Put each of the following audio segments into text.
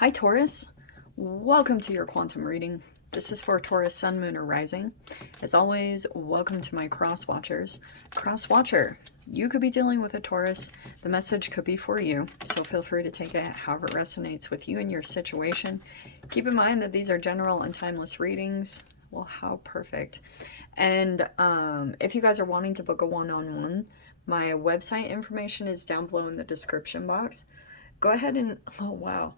Hi Taurus, welcome to your quantum reading. This is for Taurus Sun, Moon, or Rising. As always, welcome to my cross watchers. Cross watcher, you could be dealing with a Taurus. The message could be for you, so feel free to take it however it resonates with you and your situation. Keep in mind that these are general and timeless readings. Well, how perfect. And if you guys are wanting to book a one-on-one, my website information is down below in the description box. Go ahead and, oh wow.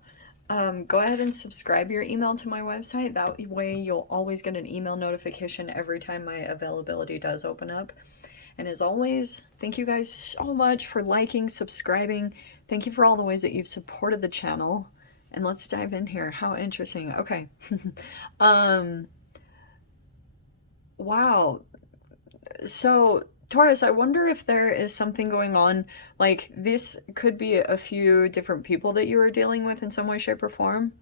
Go ahead and subscribe your email to my website. That way you'll always get an email notification every time my availability does open up. And as always, thank you guys so much for liking, subscribing. Thank you for all the ways that you've supported the channel. And let's dive in here. How interesting. Okay. Wow. So Taurus, I wonder if there is something going on, like this could be a few different people that you are dealing with in some way, shape, or form.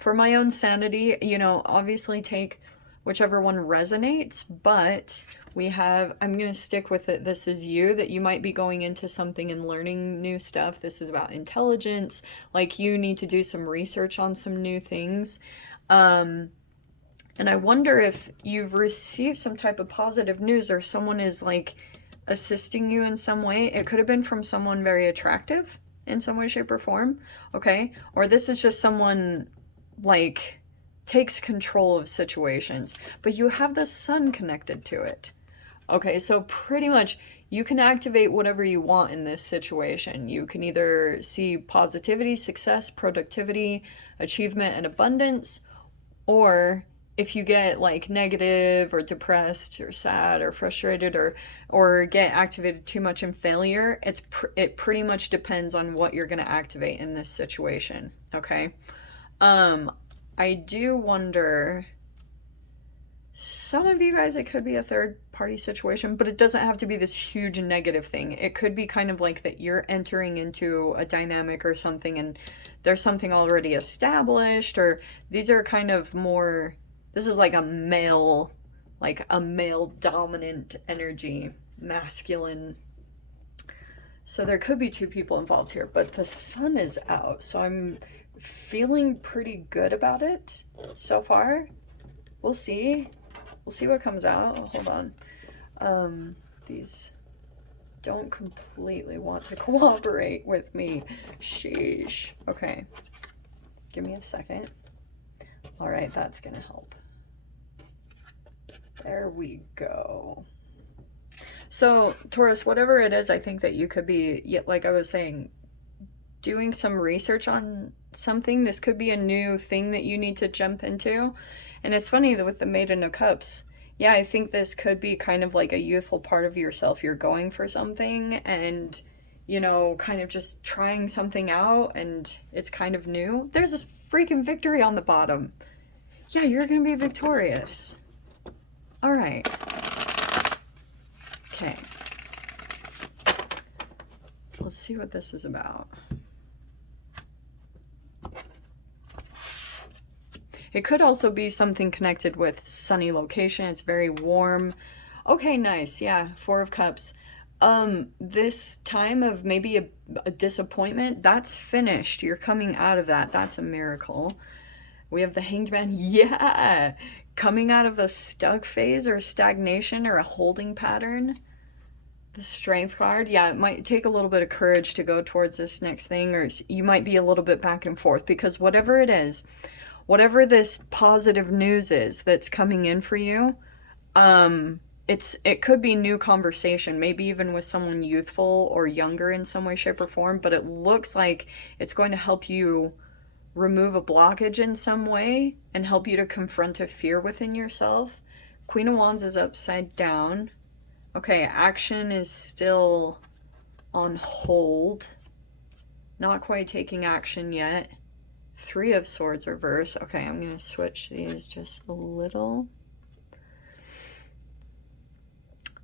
For my own sanity, obviously take whichever one resonates, but I'm going to stick with it. This is you, that you might be going into something and learning new stuff. This is about intelligence, like you need to do some research on some new things. And I wonder if you've received some type of positive news or someone is like assisting you in some way. It could have been from someone very attractive in some way, shape, or form. Okay. Or this is just someone like takes control of situations, but you have the sun connected to it. Okay. So pretty much you can activate whatever you want in this situation. You can either see positivity, success, productivity, achievement, and abundance, or if you get like negative or depressed or sad or frustrated or get activated too much in failure, it pretty much depends on what you're going to activate in this situation. Okay. I do wonder, some of you guys, it could be a third party situation, but it doesn't have to be this huge negative thing. It could be kind of like that you're entering into a dynamic or something and there's something already established, or these are kind of more, this is like a male dominant energy, masculine. So there could be two people involved here, but the sun is out, so I'm feeling pretty good about it so far. We'll see. We'll see what comes out. Oh, hold on. These don't completely want to cooperate with me. Sheesh. Okay. Give me a second. All right, that's gonna help. There we go. So, Taurus, whatever it is, I think that you could be, like I was saying, doing some research on something. This could be a new thing that you need to jump into. And it's funny that with the Maiden of Cups, yeah, I think this could be kind of like a youthful part of yourself. You're going for something and, kind of just trying something out and it's kind of new. There's this freaking victory on the bottom. Yeah, you're going to be victorious. All right. Okay. Let's see what this is about. It could also be something connected with sunny location. It's very warm. Okay, nice. Yeah, Four of Cups. This time of maybe a disappointment, that's finished. You're coming out of that. That's a miracle. We have the Hanged Man. Yeah, coming out of a stuck phase or stagnation or a holding pattern. The Strength card. Yeah, it might take a little bit of courage to go towards this next thing, or you might be a little bit back and forth, because whatever it is, whatever this positive news is that's coming in for you, it could be new conversation, maybe even with someone youthful or younger in some way, shape, or form, but it looks like it's going to help you remove a blockage in some way and help you to confront a fear within yourself. Queen of Wands is upside down. Okay, action is still on hold. Not quite taking action yet. Three of Swords reverse. Okay, I'm going to switch these just a little.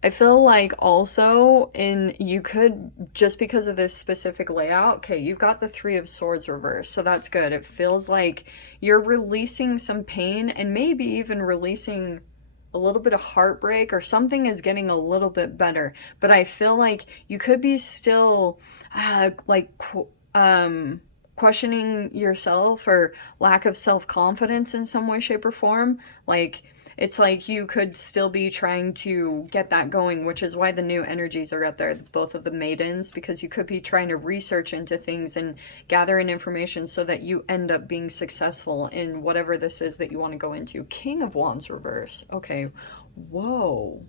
I feel like also you could, just because of this specific layout, okay, you've got the Three of Swords reverse, so that's good. It feels like you're releasing some pain and maybe even releasing a little bit of heartbreak, or something is getting a little bit better. But I feel like you could be still questioning yourself or lack of self-confidence in some way, shape, or form. Like, it's like you could still be trying to get that going, which is why the new energies are up there, both of the maidens, because you could be trying to research into things and gather in information so that you end up being successful in whatever this is that you want to go into. King of Wands reverse. Okay. Whoa.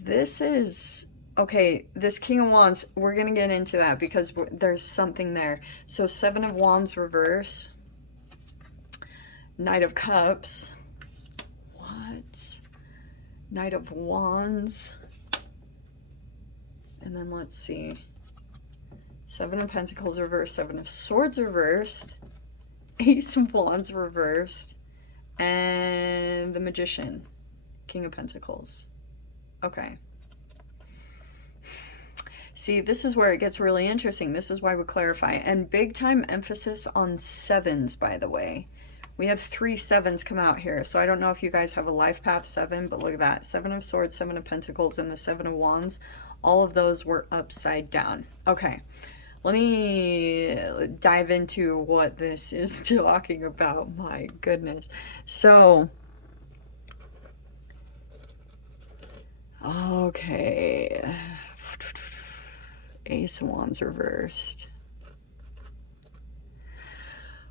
This is... Okay, this King of Wands, we're going to get into that because there's something there. So 7 of Wands reverse. Knight of Cups. What? Knight of Wands. And then let's see. 7 of Pentacles reversed. 7 of Swords reversed. Ace of Wands reversed. And the Magician. King of Pentacles. Okay. See, this is where it gets really interesting. This is why we clarify. And big time emphasis on 7s, by the way. We have 3 7s come out here. So I don't know if you guys have a life path 7, but look at that. 7 of Swords, 7 of Pentacles, and the 7 of Wands. All of those were upside down. Okay. Let me dive into what this is talking about. My goodness. So, okay. Ace of Wands reversed.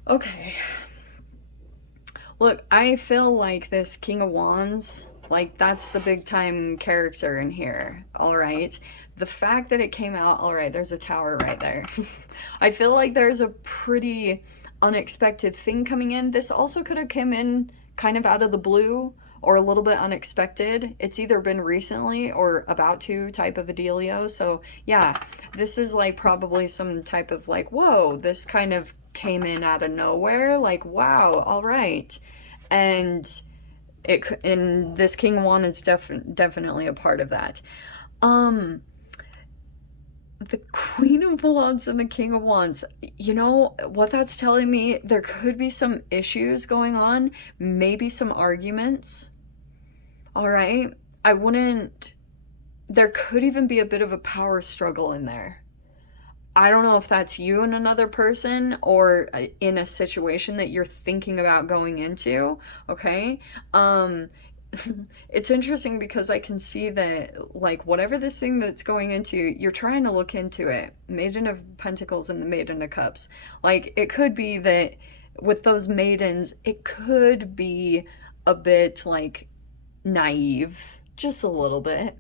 Okay. Look, I feel like this King of Wands, like that's the big time character in here. All right. The fact that it came out, all right, there's a tower right there. I feel like there's a pretty unexpected thing coming in. This also could have come in kind of out of the blue or a little bit unexpected. It's either been recently or about to type of a dealio. So yeah, this is like probably some type of like, whoa, this kind of came in out of nowhere. Like, wow, all right. And this King of Wands is definitely a part of that. The Queen of Wands and the King of Wands, you know what that's telling me? There could be some issues going on, maybe some arguments. All right. There could even be a bit of a power struggle in there. I don't know if that's you and another person or in a situation that you're thinking about going into. Okay. It's interesting because I can see that, like, whatever this thing that's going into, you're trying to look into it. Maiden of Pentacles and the Maiden of Cups. Like, it could be that with those maidens, it could be a bit, like, naive. Just a little bit.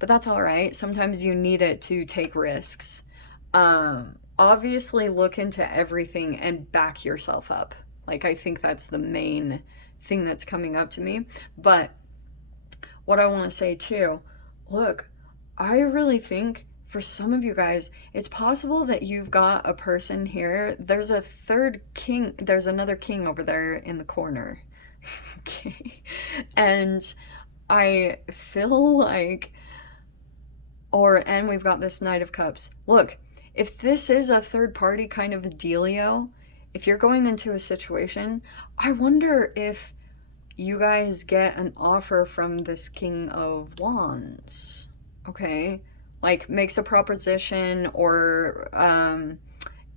But that's all right. Sometimes you need it to take risks. Obviously, look into everything and back yourself up. Like, I think that's the main thing that's coming up to me. But what I want to say too, look, I really think for some of you guys, it's possible that you've got a person here. There's a third king. There's another king over there in the corner. Okay. And I feel like, and we've got this Knight of Cups. Look, if this is a third party kind of a dealio, if you're going into a situation, I wonder if you guys get an offer from this King of Wands, okay? Like, makes a proposition or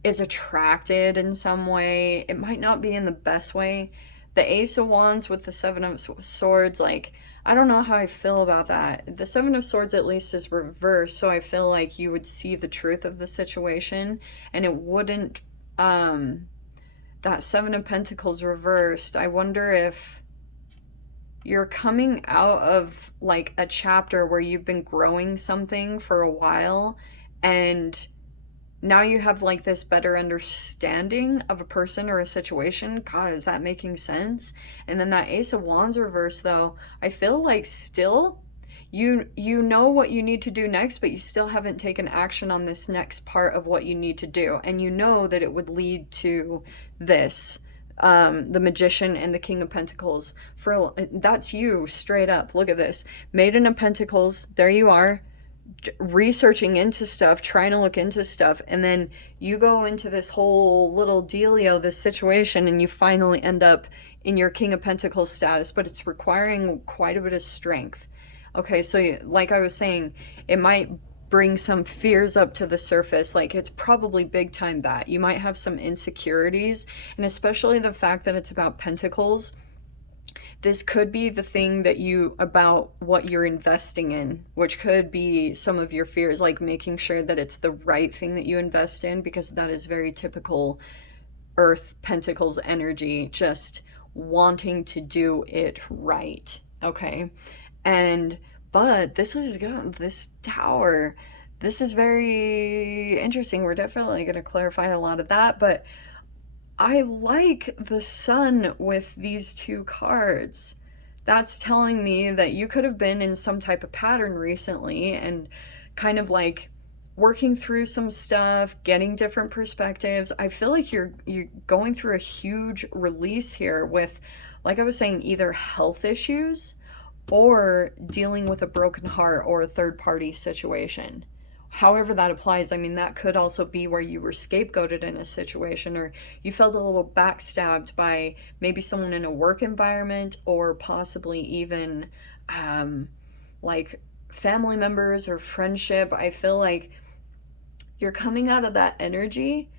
is attracted in some way. It might not be in the best way. The Ace of Wands with the 7 of Swords, like, I don't know how I feel about that. The 7 of Swords at least is reversed, so I feel like you would see the truth of the situation, and it wouldn't, that 7 of Pentacles reversed, I wonder if you're coming out of, like, a chapter where you've been growing something for a while, and now you have, like, this better understanding of a person or a situation. God, is that making sense? And then that Ace of Wands reverse, though, I feel like still you know what you need to do next, but you still haven't taken action on this next part of what you need to do. And you know that it would lead to this, the Magician and the King of Pentacles. That's you, straight up. Look at this. Maiden of Pentacles, there you are, researching into stuff, trying to look into stuff, and then you go into this whole little dealio, this situation, and you finally end up in your King of Pentacles status, but it's requiring quite a bit of strength. Okay, so like I was saying, it might bring some fears up to the surface. Like, it's probably big time that you might have some insecurities, and especially the fact that it's about pentacles. This could be the thing that you, about what you're investing in, which could be some of your fears, like making sure that it's the right thing that you invest in, because that is very typical Earth Pentacles energy, just wanting to do it right. Okay. And but this is good. This Tower, this is very interesting. We're definitely going to clarify a lot of that, but I like the Sun with these two cards. That's telling me that you could have been in some type of pattern recently and kind of like working through some stuff, getting different perspectives. I feel like you're going through a huge release here with, like I was saying, either health issues or dealing with a broken heart or a third party situation. However that applies, I mean, that could also be where you were scapegoated in a situation, or you felt a little backstabbed by maybe someone in a work environment, or possibly even like family members or friendship. I feel like you're coming out of that energy,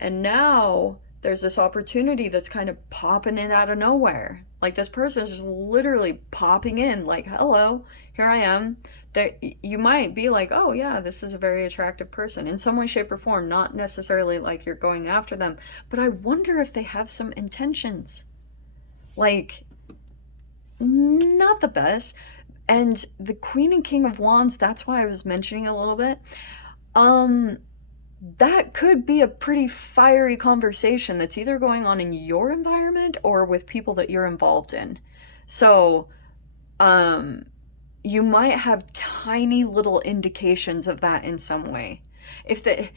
and now there's this opportunity that's kind of popping in out of nowhere. Like, this person is just literally popping in, like, hello, here I am. That you might be like, oh yeah, this is a very attractive person in some way, shape, or form. Not necessarily like you're going after them, but I wonder if they have some intentions. Like, not the best. And the Queen and King of Wands, that's why I was mentioning a little bit. That could be a pretty fiery conversation that's either going on in your environment or with people that you're involved in. So, you might have tiny little indications of that in some way. If the,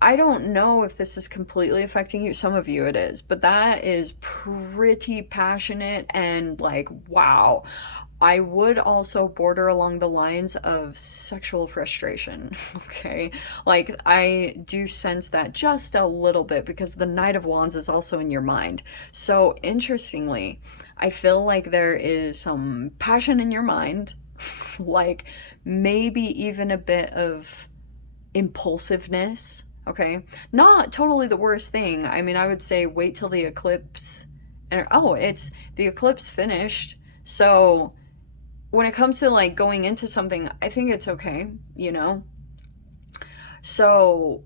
I don't know if this is completely affecting you. Some of you it is, but that is pretty passionate and like, wow. I would also border along the lines of sexual frustration, okay? Like, I do sense that just a little bit, because the Knight of Wands is also in your mind. So, interestingly, I feel like there is some passion in your mind, like maybe even a bit of impulsiveness, okay? Not totally the worst thing. I mean, I would say wait till the eclipse. And, oh, it's the eclipse finished. So, when it comes to like going into something, I think it's okay, you know? So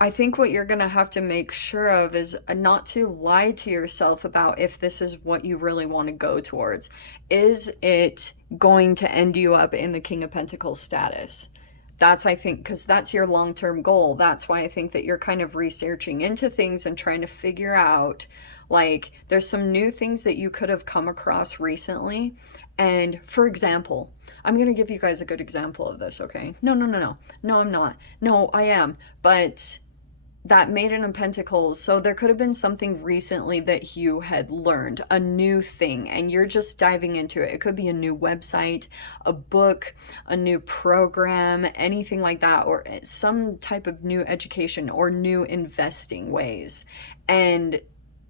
I think what you're going to have to make sure of is not to lie to yourself about if this is what you really want to go towards. Is it going to end you up in the King of Pentacles status? That's, I think, because that's your long-term goal. That's why I think that you're kind of researching into things and trying to figure out, like, there's some new things that you could have come across recently. And for example, I'm going to give you guys a good example of this, okay? No, I'm not. No, I am. But that Maiden of Pentacles, so there could have been something recently that you had learned, a new thing, and you're just diving into it. It could be a new website, a book, a new program, anything like that, or some type of new education or new investing ways. And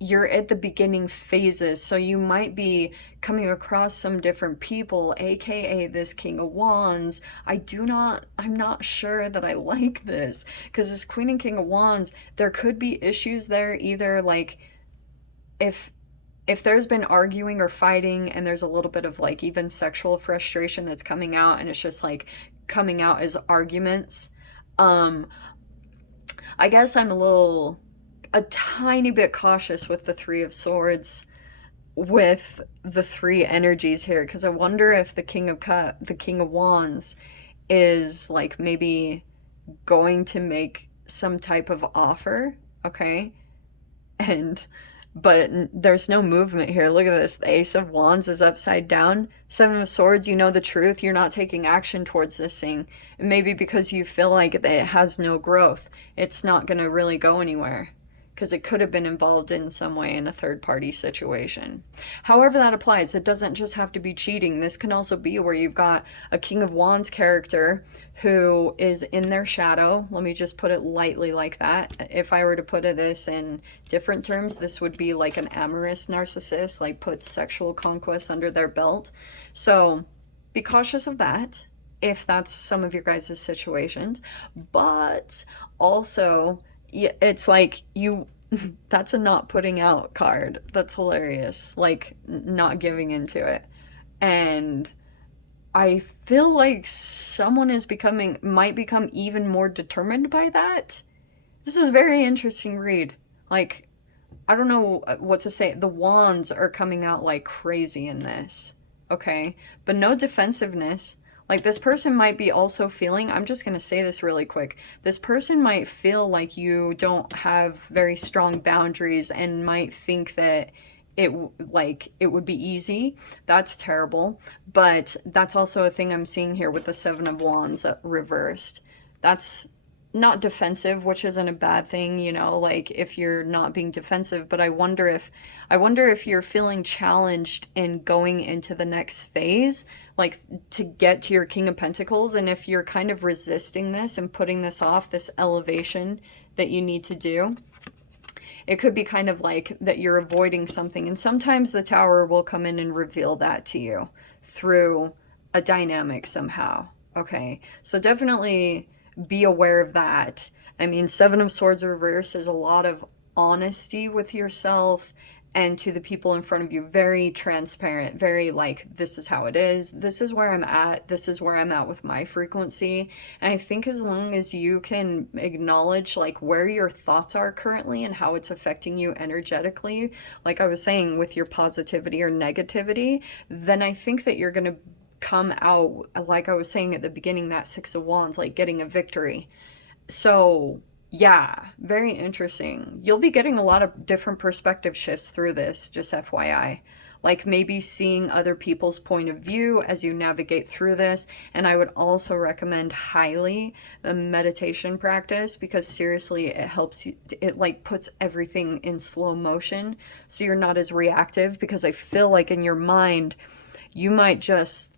you're at the beginning phases, so you might be coming across some different people, aka this King of Wands. I'm not sure that I like this, because this Queen and King of Wands, there could be issues there, either like if there's been arguing or fighting and there's a little bit of like even sexual frustration that's coming out, and it's just like coming out as arguments. I guess I'm a tiny bit cautious with the Three of Swords, with the three energies here, because I wonder if the King of Wands is like maybe going to make some type of offer, okay? But there's no movement here. Look at this. The Ace of Wands is upside down. Seven of Swords, you know the truth. You're not taking action towards this thing. And maybe because you feel like it has no growth. It's not going to really go anywhere, because it could have been involved in some way in a third-party situation. However that applies, it doesn't just have to be cheating. This can also be where you've got a King of Wands character who is in their shadow. Let me just put it lightly like that. If I were to put this in different terms, this would be like an amorous narcissist, like puts sexual conquest under their belt. So be cautious of that. if that's some of your guys' situations. But also, it's like you, that's a not putting out card. That's hilarious. Like, not giving into it. And I feel like someone is might become even more determined by that. This is a very interesting read. Like, I don't know what to say. The wands are coming out like crazy in this. Okay? But no defensiveness. Like, this person might be also feeling, I'm just going to say this really quick. This person might feel like you don't have very strong boundaries and might think that it would be easy. That's terrible. But that's also a thing I'm seeing here with the 7 of Wands reversed. That's not defensive, which isn't a bad thing, you know, like if you're not being defensive, but I wonder if you're feeling challenged in going into the next phase, like to get to your King of Pentacles, and if you're kind of resisting this and putting this off, this elevation that you need to do. It could be kind of like that you're avoiding something, and sometimes the Tower will come in and reveal that to you through a dynamic somehow. Okay, so definitely be aware of that. I mean, 7 of Swords reverse is a lot of honesty with yourself and to the people in front of you. Very transparent, very like, this is how it is, this is where I'm at, this is where I'm at with my frequency. And I think as long as you can acknowledge like where your thoughts are currently and how it's affecting you energetically, like I was saying with your positivity or negativity, then I think that you're going to come out, like I was saying at the beginning, that 6 of Wands, like getting a victory. So yeah, very interesting. You'll be getting a lot of different perspective shifts through this, just FYI. Like maybe seeing other people's point of view as you navigate through this. And I would also recommend highly a meditation practice, because seriously, it helps you, it like puts everything in slow motion so you're not as reactive, because I feel like in your mind, you might just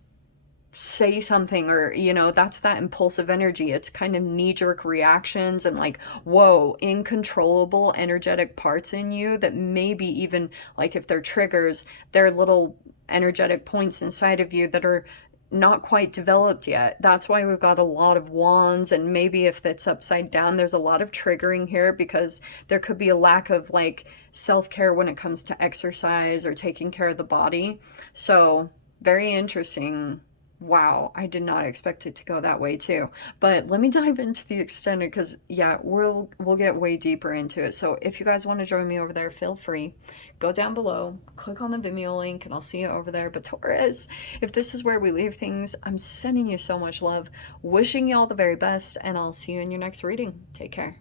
say something, or you know, that's that impulsive energy. It's kind of knee-jerk reactions and like, whoa, incontrollable energetic parts in you that maybe even like if they're triggers, they're little energetic points inside of you that are not quite developed yet. That's why we've got a lot of wands, and maybe if it's upside down, there's a lot of triggering here, because there could be a lack of like self-care when it comes to exercise or taking care of the body. So very interesting. Wow, I did not expect it to go that way too. But let me dive into the extended, because yeah, we'll get way deeper into it. So if you guys want to join me over there, feel free. Go down below, click on the Vimeo link, and I'll see you over there. But Taurus, if this is where we leave things, I'm sending you so much love, wishing you all the very best, and I'll see you in your next reading. Take care.